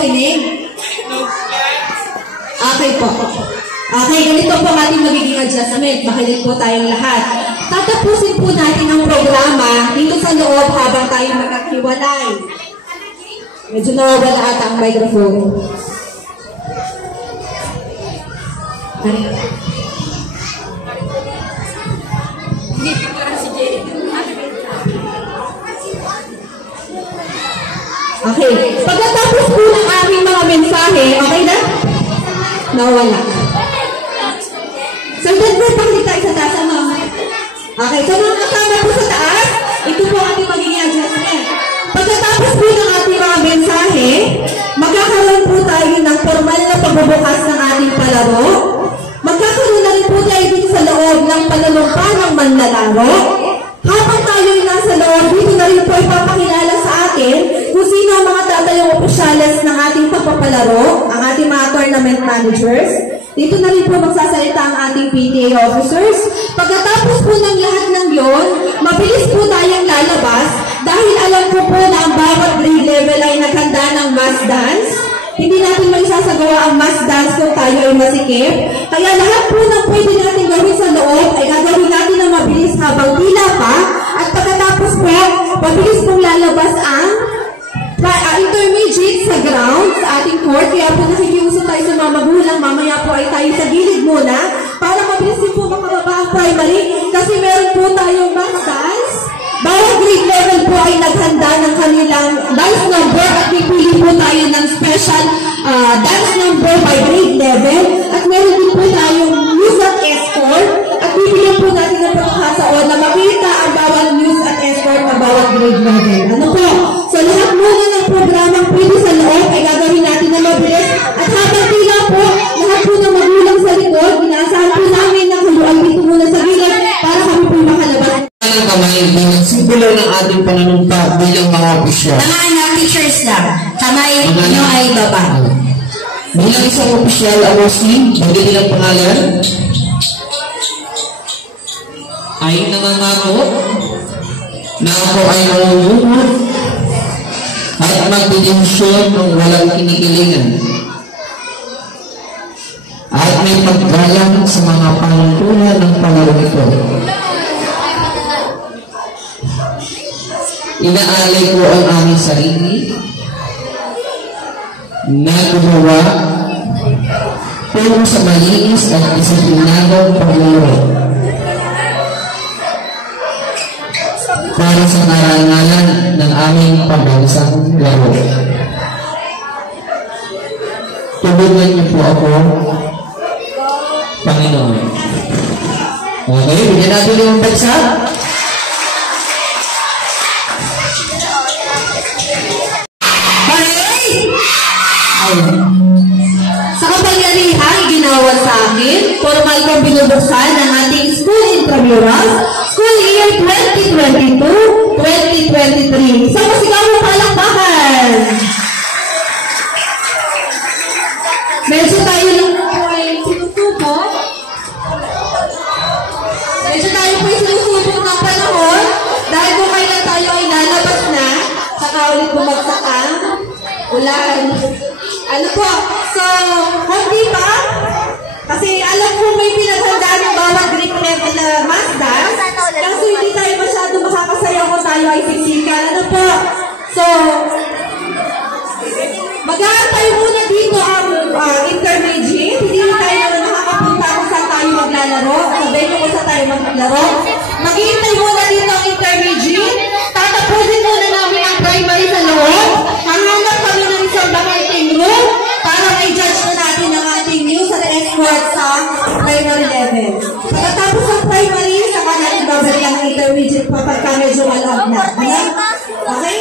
makinig? Okay po. Okay, ganito po ang ating magiging adjustment. Makinig po tayong lahat. Tatapusin po natin ang programa dito sa loob habang tayo magkakiwalay. Medyo nawawala ata ang microphone. Okay. Pagkatapos po ng aming mga mensahe, okay na? Nawala. So, then, pakita isa taas ang mga. Okay, so mga kasama po sa taas, ito po ang ating magiging adjustment. Pagkatapos po ng ating mga mensahe, magkakaroon po tayo ng formal na pagbubukas ng ating palaro. Magkakaroon na rin po tayo dito sa loob ng panunumpa ng manlalaro. Habang tayo ay nasa loob, dito na rin po ipapakilala sa atin kung sino ang mga tatayong opisyales ng ating pagpapalaro, ang ating mga tournament managers. Dito na rin po magsasalita ang ating PTA officers. Pagkatapos po ng lahat ng yon, mabilis po tayong lalabas dahil alam ko po na ang bawat grade level ay naghanda ng mass dance. Hindi natin maisasagawa ang mass dance kung tayo ay masikip. Kaya lahat po ng pwede natin gawin sa loob ay gagawin natin na mabilis habang tila pa. At pagkatapos po, mabilis pong lalabas ang intermediate sa ground, sa ating court. Kaya po nakikiusap tayo sa mga magulang. Mamaya po ay tayo sa gilid muna para mabilis din po makababa ang primary. Kasi meron po tayong mass dance. Bawat grade level po ay naghanda ng kanilang dance number at pipili po tayo ng special dance number by grade level. At meron din po tayong news at escort at pipili po natin ng pagkakataon na makita ang bawat news at escort na bawat grade level. Ano po? So lahat muna ng programang pwede sa loob ay gagawin natin na mabilis. At habang tila po, lahat po ng magulang sa likod, inaasahan po namin na kayo ay dito muna sa gilid para kami po makalabas. Ang kamay, simbolo ng ating pananumpa bilang mga opisyal. Mga anak, teachers lang. Kamay nyo ay baba. Bilang isang opisyal, ako si, bagay nilang pangalan, ay nangangako na ako ay mangungumot at magdidensyon ng walang kinikilingan at may paggalang sa mga panuntunan ng palaro ito. Inaalay ko ang aming sarili na gumawa tungo sa malinis at disiplinadong paglaro para sa karangalan ng aming pambansang laro. Tulungan niyo po ako, Panginoon. Okay, bigyan natin yung bansa. Sa kapangyarihan, ginawa sa akin, formal kong binubuksan ng ating school intramurals, school year 2022-2023. Sa musigaw mo palakpakan! Medyo tayo lang po ay sinusubo. Medyo tayo po ay sinusubo ng panahon dahil kung kailan tayo ay lalabas na, saka ulit bumagsak ang ulan. Ano po? So, hindi pa? Kasi alam ko may pinaghandaan ng bawat grade level na mass dance. Kasi hindi tayo masyado makakasayaw kung tayo ay siksikan. Ano po? So, mag-aantay muna dito ang intermediate. Hindi tayo nakakapunta kung saan tayo maglalaro. Sabihin nyo kung saan tayo maglaro. Mag-iintay muna dito ang intermediate. Tatapusin muna namin ang primary sa loob. Hanganap kami ng isang bakanting room para may judge na natin ang ating news at escort sa primary level. Pagkatapos ng primary, saka natin babalikan ang intermediate pagka medyo malawag na. Okay?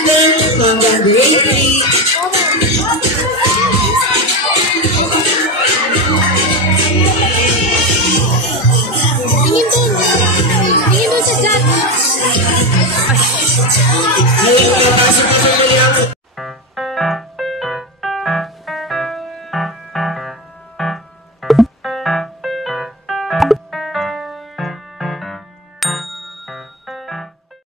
1 hanggang grade 3. Tingin doon sa judge. Ngayon, pasok na sa